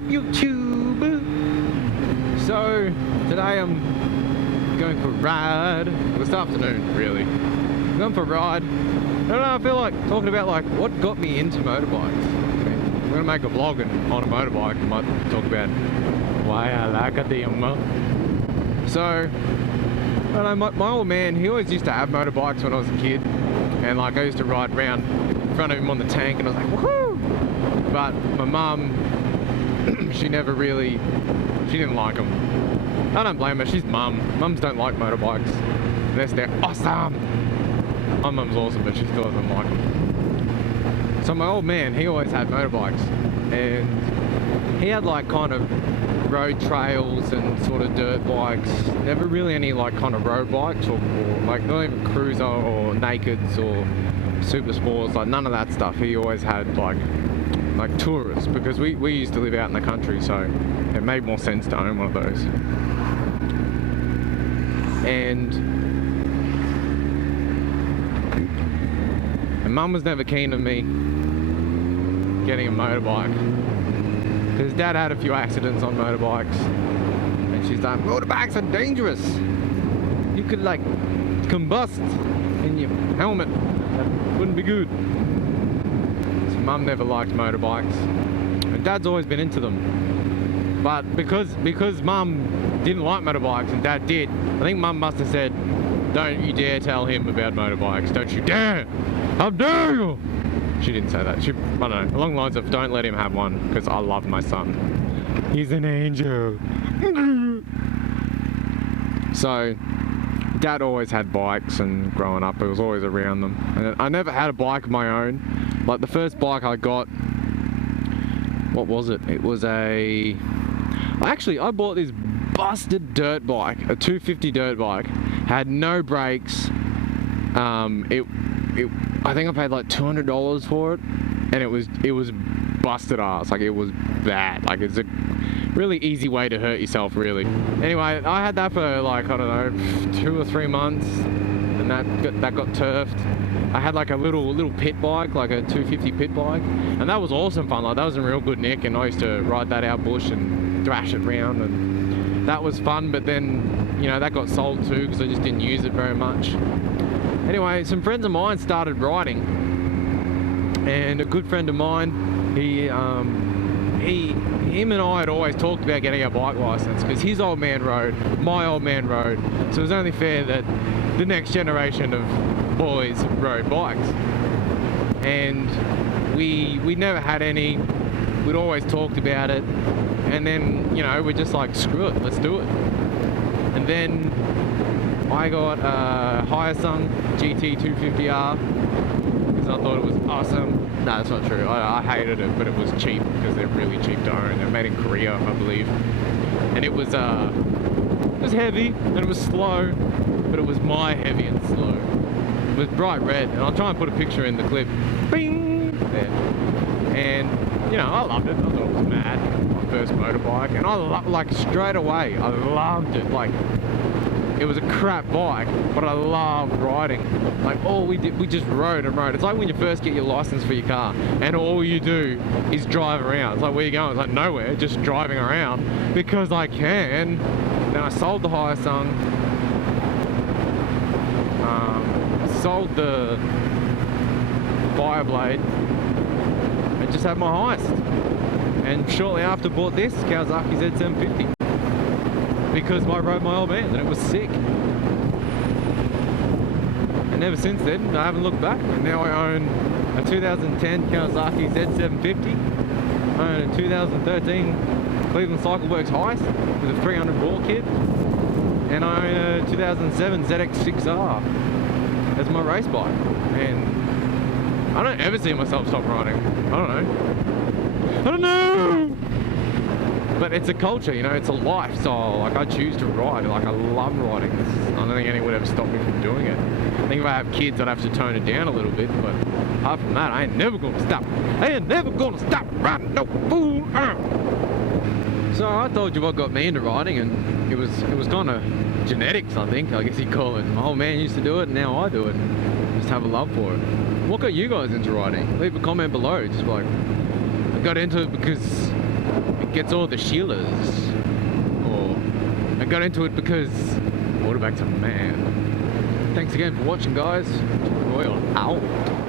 up, YouTube? So, today I'm going for a ride. Well, this afternoon, really. I'm going for a ride. I don't know, I feel like talking about like what got me into motorbikes. I'm going to make a vlog on a motorbike. I might talk about why I like a damn. So, I don't know, my old man, he always used to have motorbikes when I was a kid. And like I used to ride around in front of him on the tank and I was like, woohoo! But my mum, she never really, she didn't like them. I don't blame her, she's mum. Mums don't like motorbikes. They're awesome! My mum's awesome, but she still doesn't like them. So my old man, he always had motorbikes. And he had like kind of road trails and sort of dirt bikes. Never really any like kind of road bikes or like not even cruiser or nakeds or super sports, like none of that stuff. He always had like tourists, because we used to live out in the country, so it made more sense to own one of those. And mum was never keen on me getting a motorbike, because dad had a few accidents on motorbikes and she's like, motorbikes are dangerous, you could like combust in your helmet, that wouldn't be good. So mum never liked motorbikes and dad's always been into them, but because mum didn't like motorbikes and dad did, I think mum must have said, don't you dare tell him about motorbikes, don't you dare, how dare you. She didn't say that. She, I don't know, along the lines of don't let him have one, because I love my son. He's an angel. So, dad always had bikes, and growing up, I was always around them. And I never had a bike of my own. Like the first bike I got, what was it? It was I bought this busted dirt bike, a 250 dirt bike, had no brakes. I think I paid like $200 for it, and it was busted ass. Like it was bad. Like it's a really easy way to hurt yourself, really. Anyway, I had that for like, I don't know, 2 or 3 months, and that got turfed. I had like a little pit bike, like a 250 pit bike, and that was awesome fun. Like that was in real good nick, and I used to ride that out bush and thrash it around, and that was fun. But then, you know, that got sold too, because I just didn't use it very much. Anyway, some friends of mine started riding, and a good friend of mine, him and I had always talked about getting a bike license, because his old man rode, my old man rode, so it was only fair that the next generation of boys rode bikes. And we never had any, we'd always talked about it, and then, you know, we're just like, screw it, let's do it. And then I got a Hyosung GT 250R because I thought it was awesome. No, that's not true. I hated it, but it was cheap because they're really cheap to own. They're made in Korea, I believe. And it was heavy and it was slow, but it was my heavy and slow. It was bright red, and I'll try and put a picture in the clip. Bing! There. And, you know, I loved it. I thought it was mad. My first motorbike. And like straight away, I loved it. Like, it was a crap bike, but I loved riding. Like all we did, we just rode and rode. It's like when you first get your license for your car and all you do is drive around. It's like, where you going? It's like nowhere, just driving around because I can. Then I sold the Hyosung, sold the Fireblade, and just had my Heist. And shortly after bought this Kawasaki Z750. Because I rode my old man and it was sick. And ever since then, I haven't looked back. And now I own a 2010 Kawasaki Z750. I own a 2013 Cleveland Cycle Works Heist with a 300 raw kit. And I own a 2007 ZX6R as my race bike. And I don't ever see myself stop riding. I don't know. But it's a culture, you know, it's a lifestyle. Like, I choose to ride. Like, I love riding. I don't think anyone would ever stop me from doing it. I think if I have kids, I'd have to tone it down a little bit. But apart from that, I ain't never going to stop. I ain't never going to stop riding no fool. So I told you what got me into riding, and it was kind of genetics, I think. I guess you'd call it. My old man used to do it, and now I do it. Just have a love for it. What got you guys into riding? Leave a comment below. Just like, I got into it because it gets all the Sheilas. Or I got into it because Waterback's a man. Thanks again for watching, guys. Royal out.